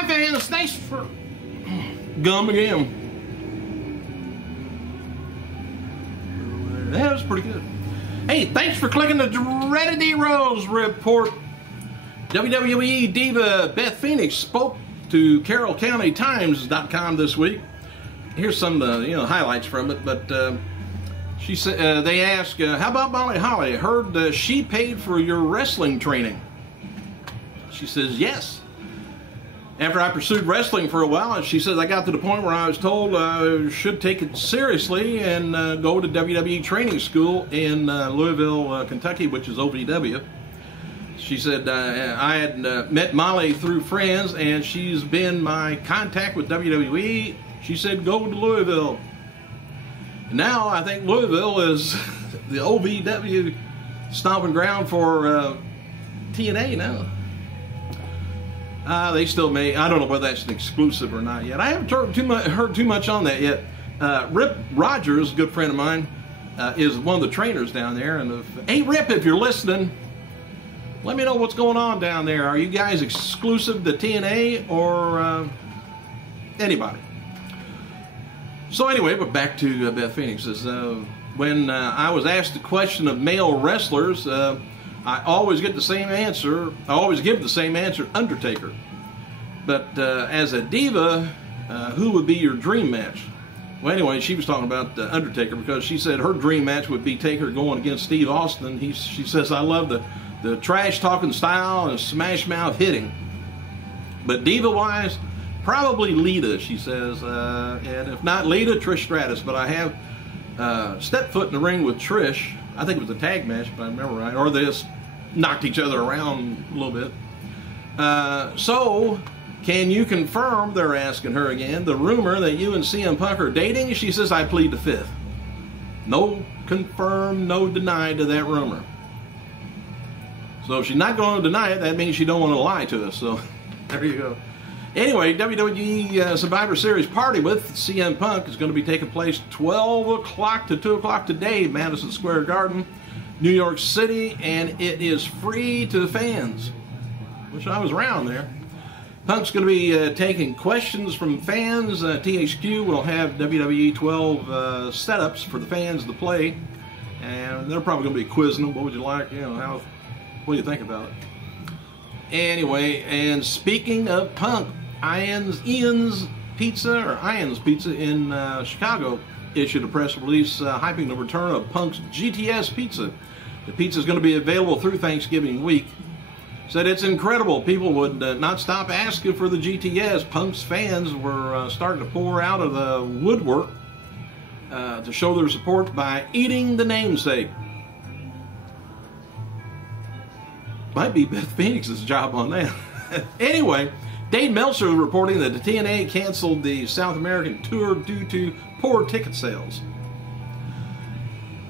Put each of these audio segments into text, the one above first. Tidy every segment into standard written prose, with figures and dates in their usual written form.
Hi fans, thanks for gum again. That was pretty good. Hey, thanks for clicking the Dreaded Heroes report. WWE diva Beth Phoenix spoke to CarrollCountyTimes.com this week. Here's some highlights from it, but she said they asked, "How about Molly Holly? I heard she paid for your wrestling training." She says, "Yes. After I pursued wrestling for a while," she says, "I got to the point where I was told I should take it seriously and go to WWE training school in Louisville, Kentucky, which is OVW." She said, "I had met Molly through friends, and she's been my contact with WWE. She said, go to Louisville." And now I think Louisville is the OVW stomping ground for TNA now. They still may. I don't know whether that's an exclusive or not yet. I haven't heard too much on that yet. Rip Rogers, a good friend of mine, is one of the trainers down there. And hey, Rip, if you're listening, let me know what's going on down there. Are you guys exclusive to TNA or anybody? So anyway, but back to Beth Phoenix. When I was asked the question of male wrestlers, I always get the same answer. I always give the same answer, Undertaker. But as a diva, who would be your dream match? Well, anyway, she was talking about Undertaker because she said her dream match would be Taker going against Steve Austin. She says, "I love the trash-talking style and smash-mouth hitting." But diva-wise, probably Lita, she says. And if not Lita, Trish Stratus. But I have stepped foot in the ring with Trish. I think it was a tag match, if I remember right. Or they just knocked each other around a little bit. So, can you confirm, they're asking her again, the rumor that you and CM Punk are dating? She says, "I plead the fifth." No confirm, no deny to that rumor. So if she's not going to deny it, that means she don't want to lie to us. So there you go. Anyway, WWE Survivor Series Party with CM Punk is going to be taking place 12 o'clock to 2 o'clock today, Madison Square Garden, New York City, and it is free to fans. Wish I was around there. Punk's going to be taking questions from fans. THQ will have WWE 12 setups for the fans to play, and they're probably going to be quizzing them. What would you like? What do you think about it? Anyway, and speaking of Punk, i.g.n's Pizza in Chicago issued a press release hyping the return of Punk's GTS Pizza. The pizza is going to be available through Thanksgiving week. Said it's incredible. People would not stop asking for the GTS. Punk's fans were starting to pour out of the woodwork to show their support by eating the namesake. Might be Beth Phoenix's job on that. Anyway, Dave Meltzer is reporting that the TNA canceled the South American tour due to poor ticket sales.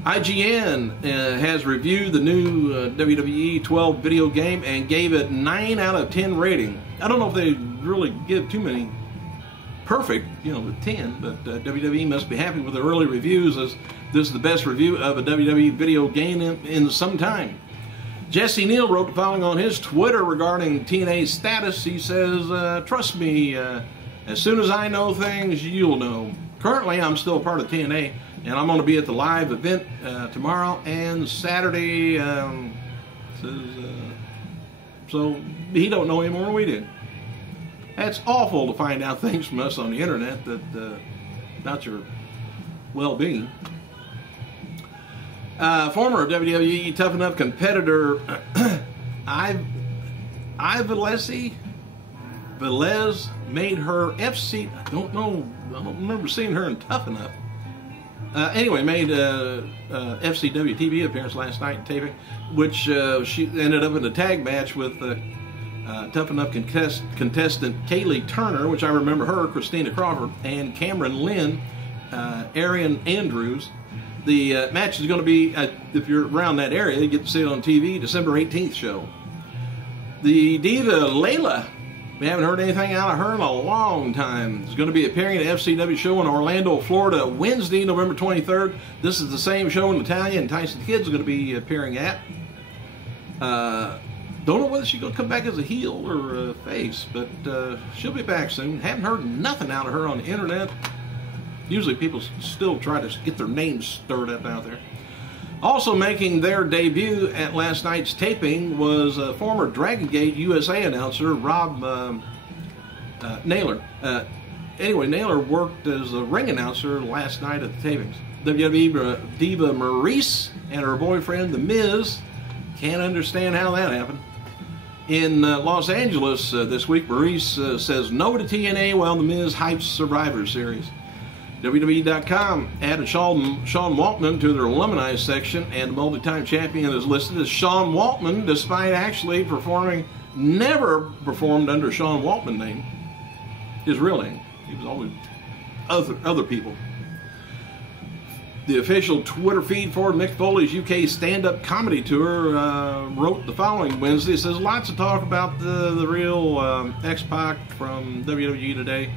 i.g.n. has reviewed the new WWE 12 video game and gave it 9 out of 10 rating. I don't know if they really give too many perfect, with 10, but WWE must be happy with the early reviews, as this is the best review of a WWE video game in some time. Jesse Neal wrote the following on his Twitter regarding TNA's status. He says, "Trust me, as soon as I know things, you'll know. Currently, I'm still a part of TNA, and I'm going to be at the live event tomorrow and Saturday." So he don't know any more than we do. That's awful to find out things from us on the internet about your well-being. Former WWE Tough Enough competitor Velez made her FC. I don't remember seeing her in Tough Enough. Anyway, made FCW TV appearance last night in taping, which she ended up in a tag match with Tough Enough contestant Kaylee Turner, which I remember her, Christina Crawford, and Cameron Lynn, Arian Andrews. The match is going to be, if you're around that area, you get to see it on TV, December 18th show. The diva Layla, we haven't heard anything out of her in a long time. Is going to be appearing at FCW show in Orlando, Florida, Wednesday, November 23rd. This is the same show Natalia and Tyson Kidd is going to be appearing at. Don't know whether she's going to come back as a heel or a face, but she'll be back soon. Haven't heard nothing out of her on the internet. Usually people still try to get their names stirred up out there. Also making their debut at last night's taping was former Dragon Gate USA announcer Rob Naylor. Anyway, Naylor worked as a ring announcer last night at the tapings. WWE diva Maryse and her boyfriend, The Miz, can't understand how that happened. In Los Angeles this week, Maryse says no to TNA while The Miz hypes Survivor Series. WWE.com added Sean Waltman to their alumni section, and the multi-time champion is listed as Sean Waltman, despite actually never performed under Sean Waltman name, his real name. He was always other people. The official Twitter feed for Mick Foley's UK stand-up comedy tour wrote the following Wednesday. It says, lots of talk about the real X-Pac from WWE today.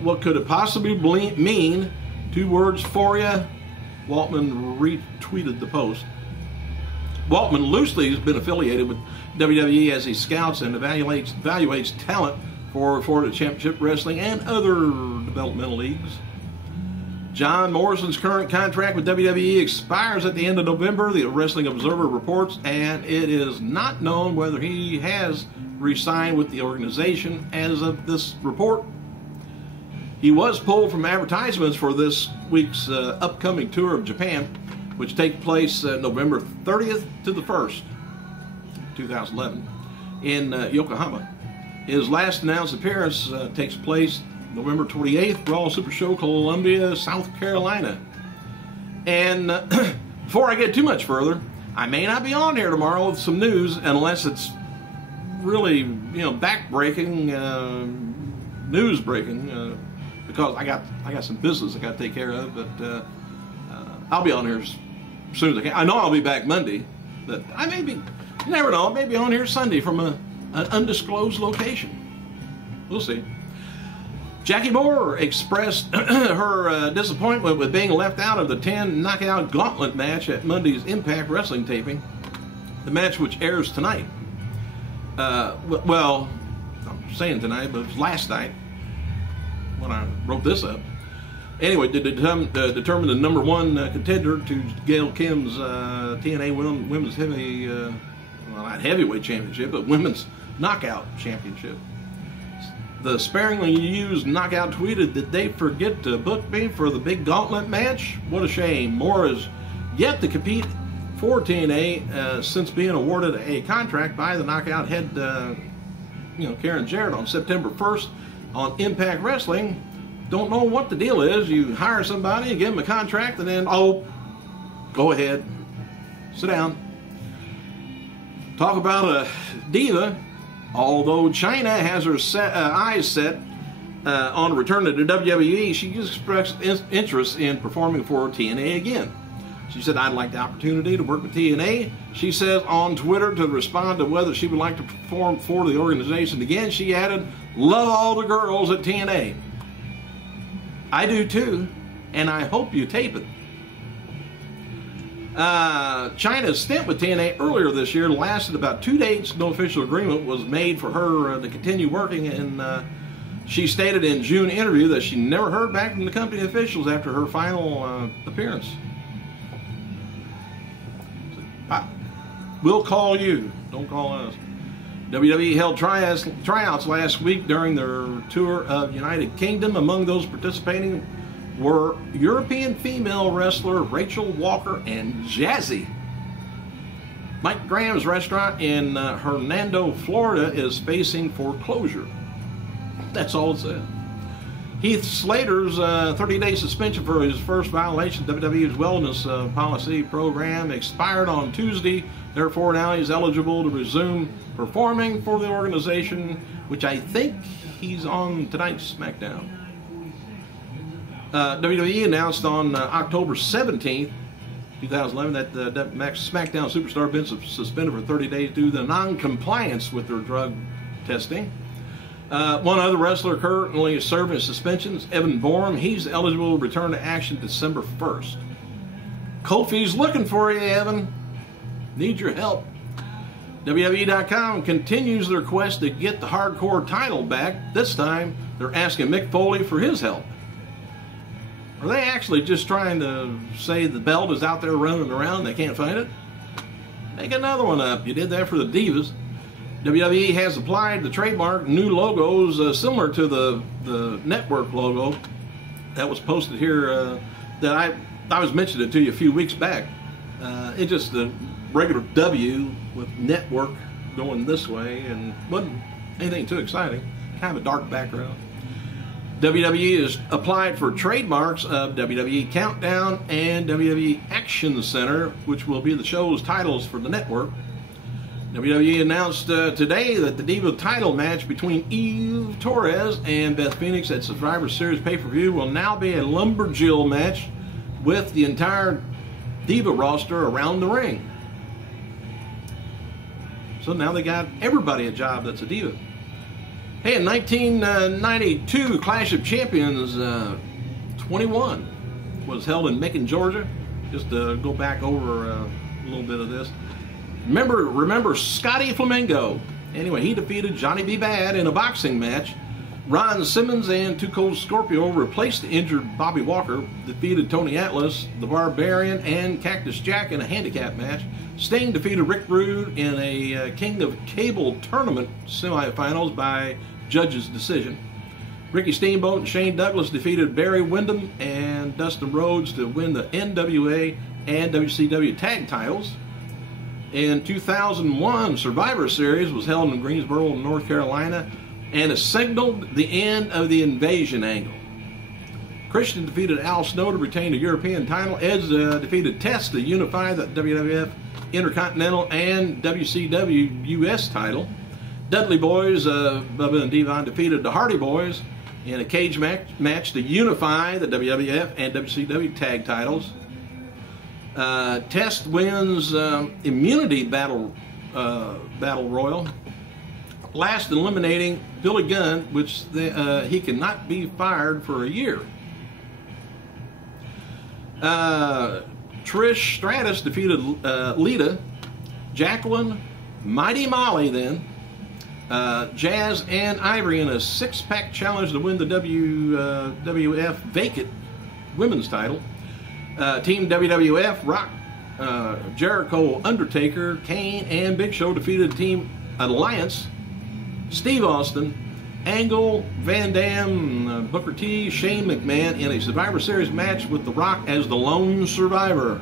What could it possibly mean? 2 words for you. Waltman retweeted the post. Waltman loosely has been affiliated with WWE as he scouts and evaluates talent for Florida Championship Wrestling and other developmental leagues. John Morrison's current contract with WWE expires at the end of November, the Wrestling Observer reports, and it is not known whether he has re-signed with the organization as of this report. He was pulled from advertisements for this week's upcoming tour of Japan, which takes place November 30th to the 1st, 2011, in Yokohama. His last announced appearance takes place November 28th, Raw Super Show, Columbia, South Carolina. And before I get too much further, I may not be on here tomorrow with some news unless it's really, back-breaking, news breaking, because I got some business I got to take care of. But I'll be on here as soon as I can. I know I'll be back Monday, but I may be, you never know, I may be on here Sunday from an undisclosed location. We'll see. Jackie Moore expressed her disappointment with being left out of the 10 knockout gauntlet match at Monday's Impact Wrestling taping, the match which airs tonight. Well, I'm saying tonight, but it was last night when I wrote this up. Anyway, to determine the number 1 contender to Gail Kim's TNA Women's not heavyweight championship, but Women's Knockout Championship. The sparingly used Knockout tweeted, did they forget to book me for the big gauntlet match? What a shame. Moore is yet to compete for TNA since being awarded a contract by the Knockout head, Karen Jarrett on September 1st on Impact Wrestling. Don't know what the deal is. You hire somebody, you give them a contract, and then, go ahead, sit down. Talk about a diva. Although Chyna has her eyes set on returning to WWE, she expressed interest in performing for TNA again. She said, I'd like the opportunity to work with TNA. She says on Twitter to respond to whether she would like to perform for the organization again, she added, love all the girls at TNA. I do too, and I hope you tape it. Chyna's stint with TNA earlier this year lasted about 2 dates. No official agreement was made for her to continue working, and she stated in June interview that she never heard back from the company officials after her final appearance. We'll call you, don't call us. WWE held tryouts last week during their tour of United Kingdom. Among those participating were European female wrestler Rachel Walker and Jazzy. Mike Graham's restaurant in Hernando, Florida is facing foreclosure. That's all it said. Heath Slater's 30-day suspension for his first violation of WWE's wellness policy program expired on Tuesday. Therefore, now he's eligible to resume performing for the organization, which I think he's on tonight's SmackDown. WWE announced on October 17th, 2011, that the SmackDown superstar had been suspended for 30 days due to non-compliance with their drug testing. One other wrestler currently serving suspensions, Evan Bourne, he's eligible to return to action December 1st. Kofi's looking for you, Evan. Need your help. WWE.com continues their quest to get the hardcore title back. This time, they're asking Mick Foley for his help. Are they actually just trying to say the belt is out there running around, they can't find it? Make another one up. You did that for the Divas. WWE has applied the trademark new logos similar to the network logo that was posted here that I was mentioning it to you a few weeks back. It's just a regular W with network going this way and wasn't anything too exciting. Kind of a dark background. WWE has applied for trademarks of WWE Countdown and WWE Action Center, which will be the show's titles for the network. WWE announced today that the Diva title match between Eve Torres and Beth Phoenix at Survivor Series pay-per-view will now be a lumberjill match with the entire Diva roster around the ring. So now they got everybody a job that's a Diva. Hey, in 1992, Clash of Champions 21 was held in Macon, Georgia. Just to go back over a little bit of this. Remember Scotty Flamingo. Anyway, he defeated Johnny B. Bad in a boxing match. Ron Simmons and Too Cold Scorpio replaced the injured Bobby Walker, defeated Tony Atlas, the Barbarian, and Cactus Jack in a handicap match. Sting defeated Rick Rude in a King of Cable tournament semifinals by judge's decision. Ricky Steamboat and Shane Douglas defeated Barry Windham and Dustin Rhodes to win the NWA and WCW tag titles. In 2001, Survivor Series was held in Greensboro, North Carolina, and it signaled the end of the invasion angle. Christian defeated Al Snow to retain the European title. Edge defeated Test to unify the WWF Intercontinental and WCW US title. Dudley Boys, Bubba and Devon, defeated the Hardy Boys in a cage match to unify the WWF and WCW tag titles. Test wins immunity battle royal, last eliminating Billy Gunn, which he cannot be fired for a year. Trish Stratus defeated Lita, Jacqueline, Mighty Molly then, Jazz and Ivory in a six-pack challenge to win the WWF vacant women's title. Team WWF, Rock, Jericho, Undertaker, Kane, and Big Show defeated Team Alliance, Steve Austin, Angle, Van Dam, Booker T, Shane McMahon in a Survivor Series match with The Rock as the lone survivor.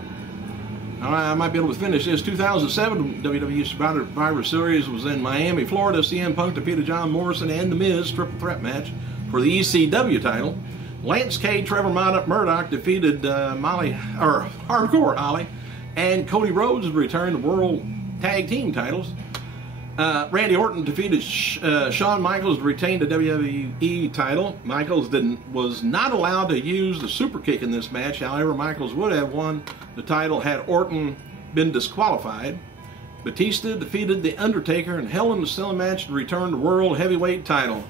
I might be able to finish this. 2007 WWE Survivor Series was in Miami, Florida. CM Punk defeated John Morrison and The Miz triple threat match for the ECW title. Lance K, Trevor Murdoch defeated Hardcore Holly, and Cody Rhodes returned the World Tag Team titles. Randy Orton defeated Shawn Michaels to retain the WWE title. Michaels was not allowed to use the super kick in this match. However, Michaels would have won the title had Orton been disqualified. Batista defeated The Undertaker in Hell in a Cell match to return the World Heavyweight title.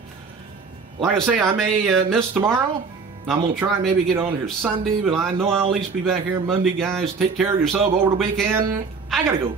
Like I say, I may miss tomorrow. I'm going to try maybe get on here Sunday, but I know I'll at least be back here Monday, guys. Take care of yourself over the weekend. I got to go.